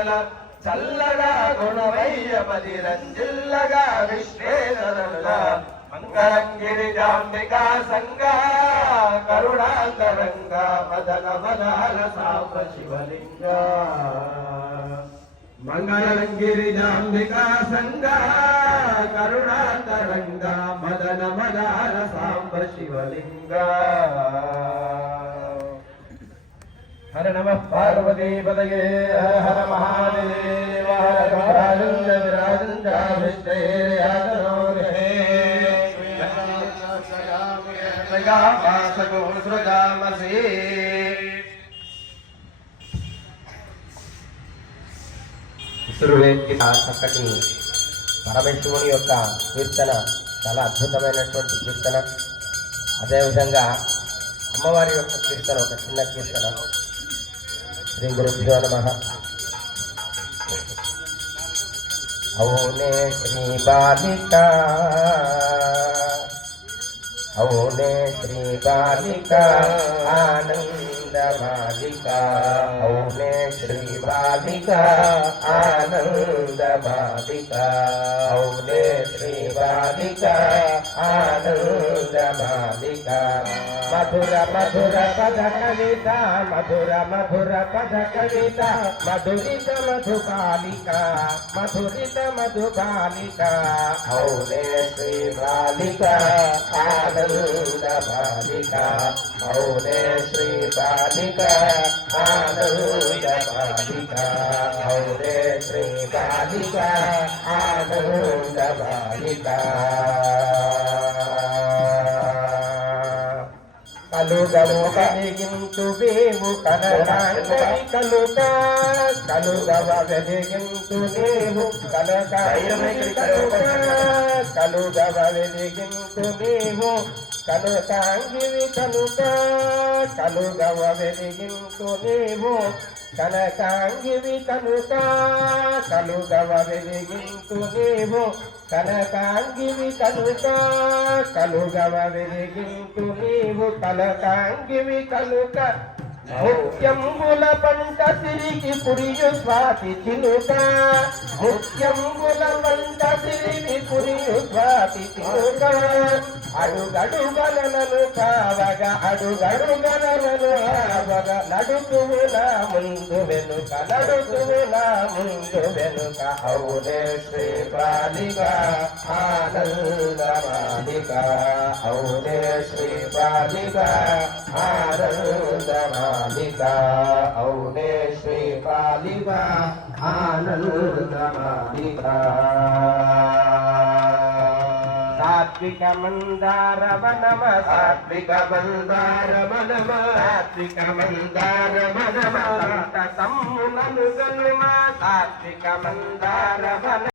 దీవెనల చల్లగా గుణవయ్య పది రంజిల్లగా విశ్వేశ్వరుల మంగళంగిరిజాంబికా సంగ కరుణాంతరంగ మదన మదాల సాంబ శివలింగ. మంగళంగిరిజాంబికా సంగ కరుణాంతరంగ మదన మదాల సాంబ శివలింగ. హర నమ పార్వతీపదయే హర హర మహాదేవ హర రాజంజ విరాజంజ సృజామసీ ఇసురువేది చక్కటి పరమేశ్వరుని యొక్క కీర్తన చాలా అద్భుతమైనటువంటి కీర్తన. అదేవిధంగా అమ్మవారి యొక్క కీర్తన ఒక చిన్న కీర్తన. శ్రీ గురుభ్యో నమ అవునే శ్రీ బాలిక అవునే శ్రీ బాలిక ఆనంద బాలిక అవునే శ్రీ మధుర మధుర పద కవిత మధుర మధుర పద కవిత మధురిత మధు మధురిత మధు బాలిక శ్రీ బాలిక ఆనంద బాలిక. అవునే శ్రీ బాలిక ఆనంద బాలిక. అవునే శ్రీ బాలిక ఆనంద బాలిక. కలుగము కలిగించు వేవు కనకాంగై కలుగవ వెలిగించు నీవు కనకాంగై కలుగవ వెలిగించు నీవు కనకాంగివి కనుక కలుగవ వెలిగించు నీవు కనకాంగివి కనుక కలుగవ వెలిగించు నీవు కనకాంగివి కనుక కలుగవ వెలిగింటు నీవు కనకాంగివి కనుక. ముఖ్యంబుల పంట తిరిగి పురియు స్వాతి చిలుక ముఖ్యంబుల పంట తిరిగి అడుగడుగలను కావగా అడుగడుగలను కావగ అడుగడుగనను నడుతువు నా ముందు వెనుక నడుతువు నా ముందు వెనుక అవునే శ్రీ బాలిక ఆనంద బాలిక అవునే శ్రీ బాలిక ఆనంద బాలిక అవునే శ్రీ బాలిక ఆనంద బాలిక సాత్విక మందారవ నమ సాత్విక మందారవ నమ సాత్విక మందారవ నమ తమ్మునను గనుమ సాత్విక మందారవ